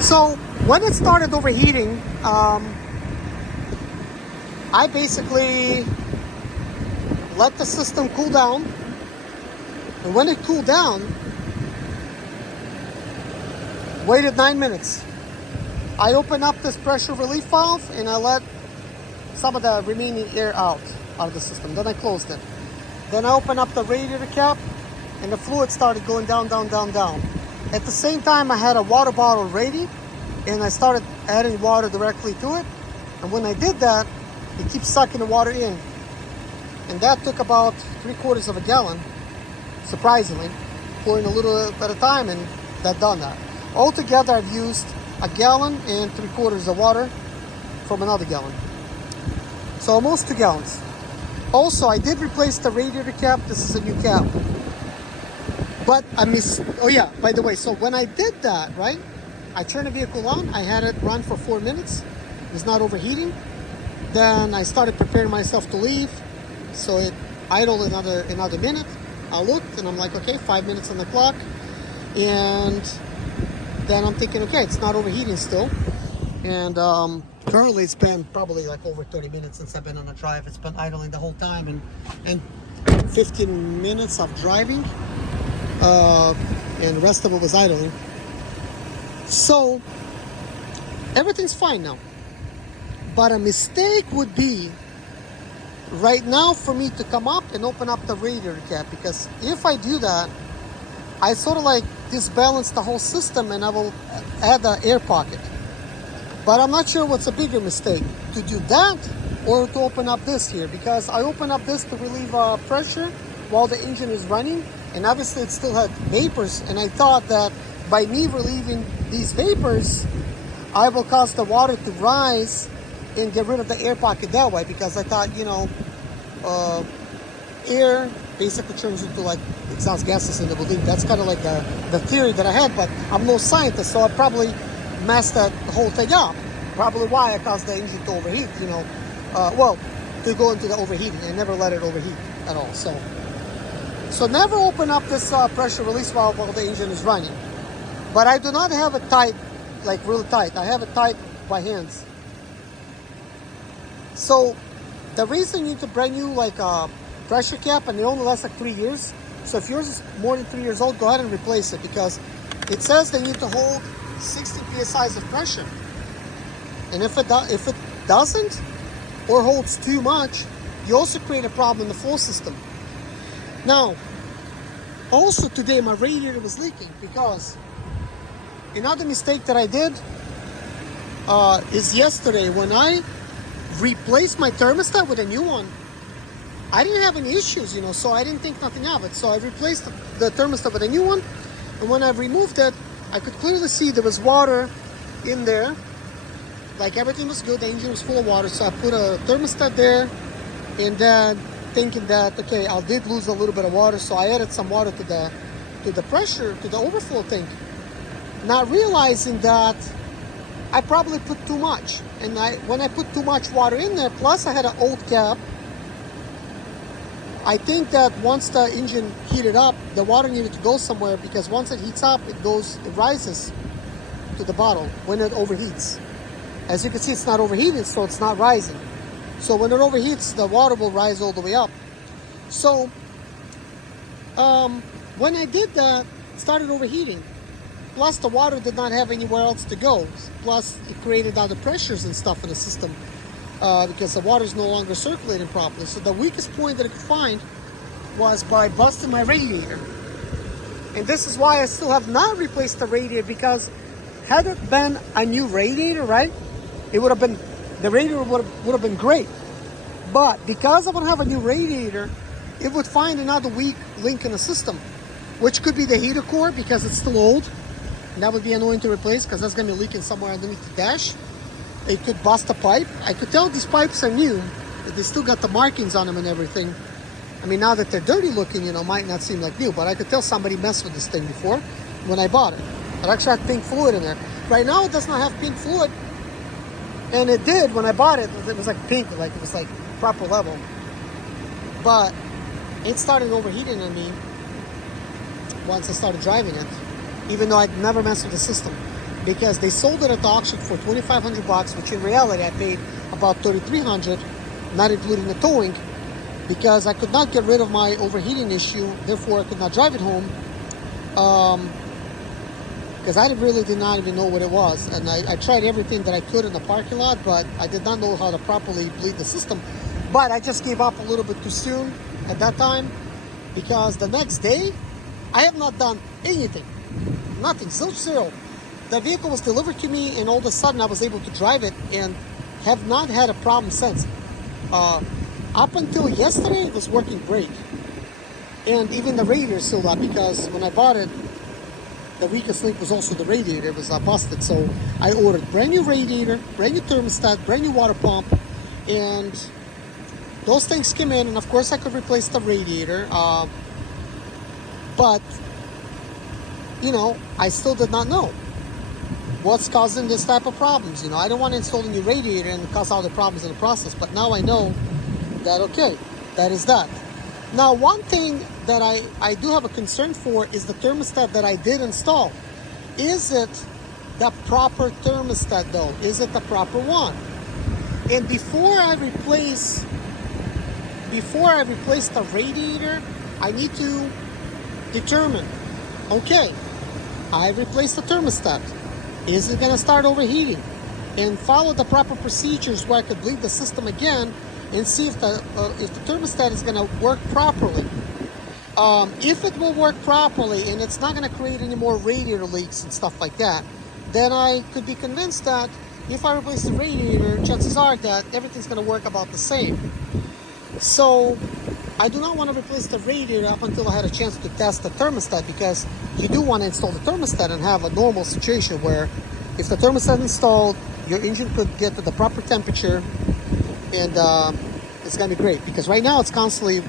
So when it started overheating, I basically let the system cool down, and when it cooled down, waited 9 minutes. I opened up this pressure relief valve and I let some of the remaining air out of the system. Then I closed it. Then I opened up the radiator cap and the fluid started going down, down, down, down. At the same time, I had a water bottle ready and I started adding water directly to it. And when I did that, it keeps sucking the water in. And that took about 3/4 of a gallon, surprisingly, pouring a little at a time, and that done that. Altogether, I've used 1 gallon and 3/4 of water from another gallon. So almost 2 gallons. Also, I did replace the radiator cap. This is a new cap. But oh yeah, by the way, so when I did that, right, I turned the vehicle on. I had it run for 4 minutes. It was not overheating. Then I started preparing myself to leave. So it idled another minute. I looked and I'm like, okay, 5 minutes on the clock. And then I'm thinking, okay, it's not overheating still. And currently it's been probably like over 30 minutes since I've been on a drive. It's been idling the whole time, and 15 minutes of driving, and the rest of it was idling. So everything's fine now. But a mistake would be right now for me to come up and open up the radiator cap, because if I do that, I sort of like disbalance the whole system and I will add an air pocket. But I'm not sure what's a bigger mistake, to do that or to open up this here, because I open up this to relieve pressure while the engine is running, and obviously it still had vapors, and I thought that by me relieving these vapors, I will cause the water to rise and get rid of the air pocket that way, because I thought, air basically turns into like exhaust gases in the balloon. That's kind of like the theory that I had, but I'm no scientist, so I probably messed that whole thing up. Probably why I caused the engine to overheat, to go into the overheating. I never let it overheat at all. So never open up this pressure release valve while the engine is running. But I do not have it tight, like really tight. I have it tight by hands. So the reason you need to brand new pressure cap, and it only lasts like 3 years. So if yours is more than 3 years old, go ahead and replace it, because it says they need to hold 60 psi of pressure. And if it doesn't or holds too much, you also create a problem in the flow system. Now, also today my radiator was leaking, because another mistake that I did is yesterday when I replaced my thermostat with a new one. I didn't have any issues, so I didn't think nothing of it. So I replaced the thermostat with a new one, and when I removed it, I could clearly see there was water in there. Like everything was good, the engine was full of water, so I put a thermostat there, and then thinking that, okay, I did lose a little bit of water, so I added some water to the pressure, to the overflow tank, not realizing that I probably put too much. And when I put too much water in there, plus I had an old cap, I think that once the engine heated up, the water needed to go somewhere, because once it heats up, it rises to the bottle when it overheats. As you can see, it's not overheating, so it's not rising. So when it overheats, the water will rise all the way up. So when I did that, it started overheating. Plus the water did not have anywhere else to go. Plus it created other pressures and stuff in the system, because the water is no longer circulating properly. So the weakest point that I could find was by busting my radiator. And this is why I still have not replaced the radiator, because had it been a new radiator, right, it would have been, the radiator would have been great. But because I don't have a new radiator, it would find another weak link in the system, which could be the heater core, because it's still old. And that would be annoying to replace, because that's going to be leaking somewhere underneath the dash. It could bust a pipe. I could tell these pipes are new, but they still got the markings on them and everything. I mean, now that they're dirty looking, might not seem like new, but I could tell somebody messed with this thing before when I bought it. It actually had pink fluid in there. Right now, it does not have pink fluid, and it did when I bought it. It was like pink, like it was like proper level. But it started overheating on me once I started driving it, even though I'd never messed with the system. because they sold it at the auction for $2,500, which in reality I paid about $3,300, not including the towing, because I could not get rid of my overheating issue. Therefore, I could not drive it home, because I really did not even know what it was. And I tried everything that I could in the parking lot, but I did not know how to properly bleed the system. But I just gave up a little bit too soon at that time, because the next day I have not done anything, nothing, zero. The vehicle was delivered to me, and all of a sudden I was able to drive it and have not had a problem since. Up until yesterday, it was working great. And even the radiator sealed up, because when I bought it, the weakest link was also the radiator. It was busted. So I ordered brand new radiator, brand new thermostat, brand new water pump, and those things came in. And of course I could replace the radiator, but you know, I still did not know what's causing this type of problems. You know, I don't want to install a new radiator and cause all the problems in the process, but now I know that, okay, that is that. Now, one thing that I do have a concern for is the thermostat that I did install. Is it the proper thermostat though? Is it the proper one? And before I replace the radiator, I need to determine, okay, I replaced the thermostat. Is it going to start overheating? And follow the proper procedures where I could bleed the system again and see if the thermostat is going to work properly. If it will work properly and it's not going to create any more radiator leaks and stuff like that, then I could be convinced that if I replace the radiator, chances are that everything's going to work about the same. So I do not want to replace the radiator up until I had a chance to test the thermostat, because you do want to install the thermostat and have a normal situation where if the thermostat is installed, your engine could get to the proper temperature, and it's going to be great. Because right now it's constantly,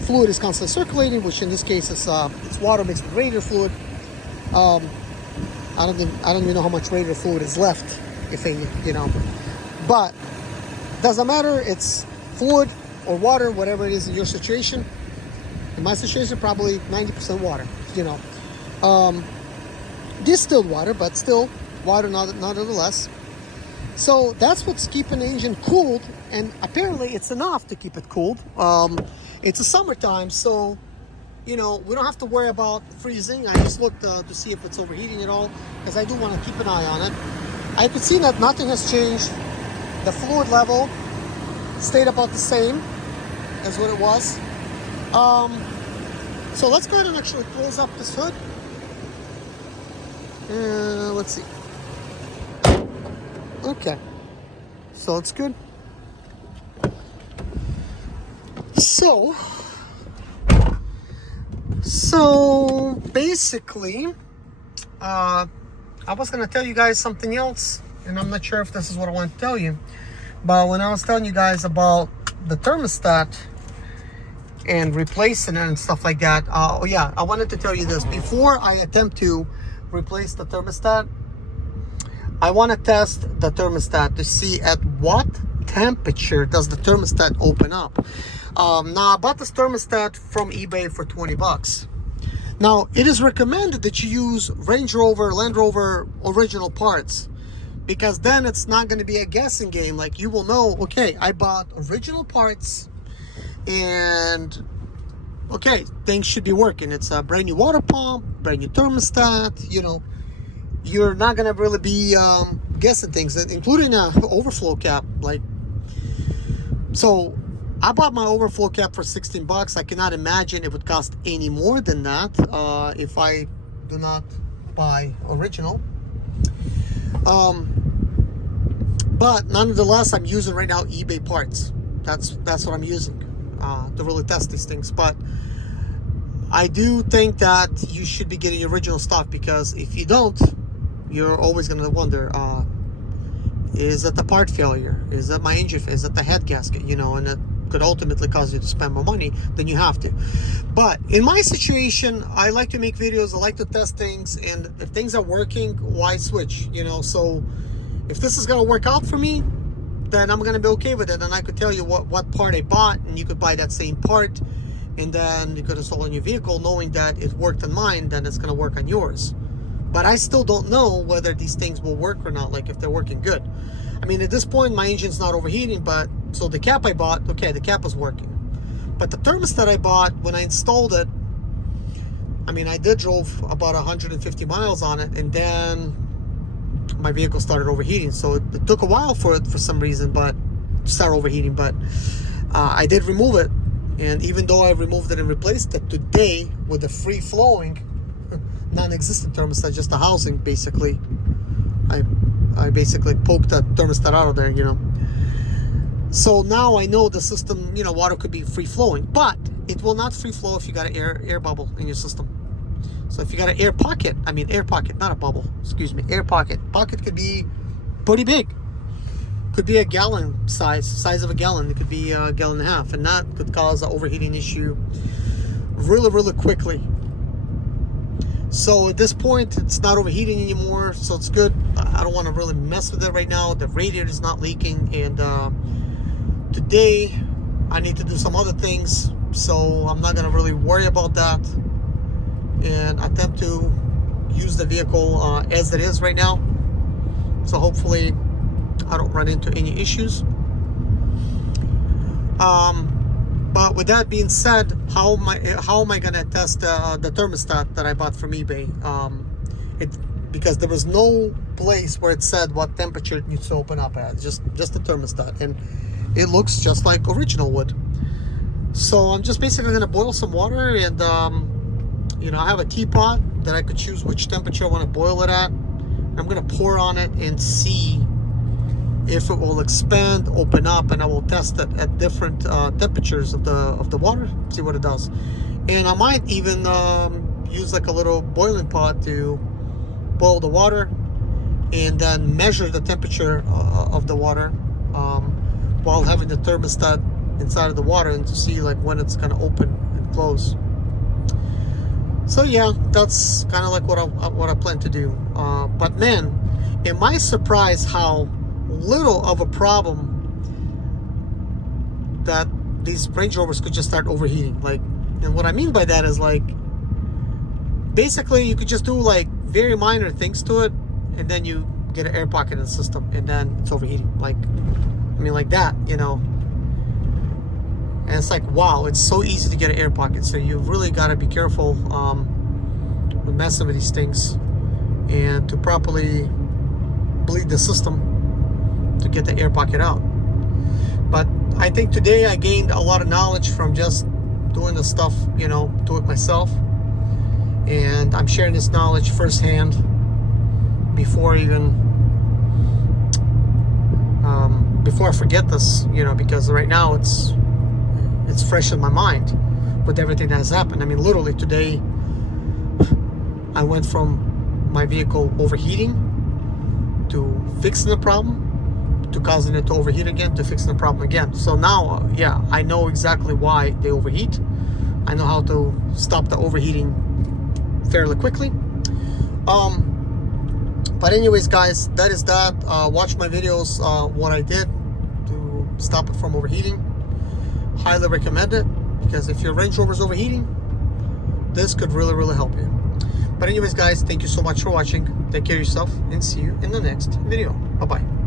fluid is constantly circulating, which in this case is it's water mixed with radiator fluid. I don't even know how much radiator fluid is left, if any, you know. But doesn't matter, it's fluid or water, whatever it is in your situation. In my situation, probably 90% water, you know. Distilled water, but still water nonetheless. So that's what's keeping the engine cooled, and apparently it's enough to keep it cooled. It's a summertime, so you know, we don't have to worry about freezing. I just looked to see if it's overheating at all, because I do want to keep an eye on it. I could see that nothing has changed. The fluid level stayed about the same as what it was. So let's go ahead and actually close up this hood. Let's see. Okay, so it's good. So basically, I was gonna tell you guys something else, and I'm not sure if this is what I want to tell you. But when I was telling you guys about the thermostat and replacing it and stuff like that, oh yeah, I wanted to tell you this. Before I attempt to replace the thermostat, I want to test the thermostat to see at what temperature does the thermostat open up. Now I bought this thermostat from eBay for 20 bucks. Now it is recommended that you use Range Rover, Land Rover original parts, because then it's not going to be a guessing game. Like, you will know, okay, I bought original parts and okay, things should be working. It's a brand new water pump, brand new thermostat, you know. You're not gonna really be guessing things, including a overflow cap. Like, so I bought my overflow cap for 16 bucks. I cannot imagine it would cost any more than that if I do not buy original. But nonetheless, I'm using right now eBay parts. That's what I'm using to really test these things. But I do think that you should be getting original stuff, because if you don't, you're always going to wonder, is it the part failure? Is it my engine? Is it the head gasket? You know, and it could ultimately cause you to spend more money than you have to. But in my situation, I like to make videos. I like to test things, and if things are working, why switch? You know, so if this is going to work out for me, then I'm going to be okay with it. And I could tell you what part I bought, and you could buy that same part, and then you could install on your vehicle knowing that it worked on mine, then it's going to work on yours. But I still don't know whether these things will work or not, like if they're working good. I mean, at this point, my engine's not overheating, but so the cap I bought, okay, the cap was working. But the thermostat I bought, when I installed it, I mean, I did drove about 150 miles on it, and then my vehicle started overheating. So it took a while for it, for some reason, but start overheating. But I did remove it, and even though I removed it and replaced it today with a free-flowing, non-existent thermostat, just the housing, basically, I basically poked that thermostat out of there, you know. So now I know the system, you know, water could be free-flowing, but it will not free-flow if you got an air bubble in your system. So if you got an air pocket, not a bubble, excuse me, air pocket. Pocket could be pretty big. Could be a gallon size of a gallon. It could be a gallon and a half, and that could cause an overheating issue really, really quickly. So at this point, it's not overheating anymore, so it's good. I don't want to really mess with it right now. The radiator is not leaking, and today I need to do some other things, so I'm not going to really worry about that and attempt to use the vehicle as it is right now. So hopefully I don't run into any issues. But with that being said, how am I gonna test the thermostat that I bought from eBay? Because there was no place where it said what temperature it needs to open up at, just the thermostat, and it looks just like original would. So I'm just basically gonna boil some water, and you know, I have a teapot that I could choose which temperature I want to boil it at. I'm gonna pour on it and see if it will expand, open up, and I will test it at different temperatures of the water, see what it does. And I might even use like a little boiling pot to boil the water and then measure the temperature of the water while having the thermostat inside of the water, and to see like when it's gonna open and close. So yeah, that's kind of like what I plan to do. But man, am I surprised how little of a problem that these Range Rovers could just start overheating. Like, and what I mean by that is, like, basically you could just do like very minor things to it, and then you get an air pocket in the system, and then it's overheating. Like, I mean, like that, you know. And it's like, wow, it's so easy to get an air pocket. So you've really got to be careful with messing with these things, and to properly bleed the system to get the air pocket out. But I think today I gained a lot of knowledge from just doing the stuff, you know, do it myself. And I'm sharing this knowledge firsthand before I forget this, you know, because right now it's fresh in my mind with everything that has happened. I mean, literally today I went from my vehicle overheating to fixing the problem, to causing it to overheat again, to fixing the problem again. So now, yeah, I know exactly why they overheat. I know how to stop the overheating fairly quickly. But anyways, guys, that is that. Watch my videos, what I did to stop it from overheating. Highly recommend it, because if your Range Rover is overheating, this could really, really help you. But anyways, guys, thank you so much for watching. Take care of yourself, and see you in the next video. Bye-bye.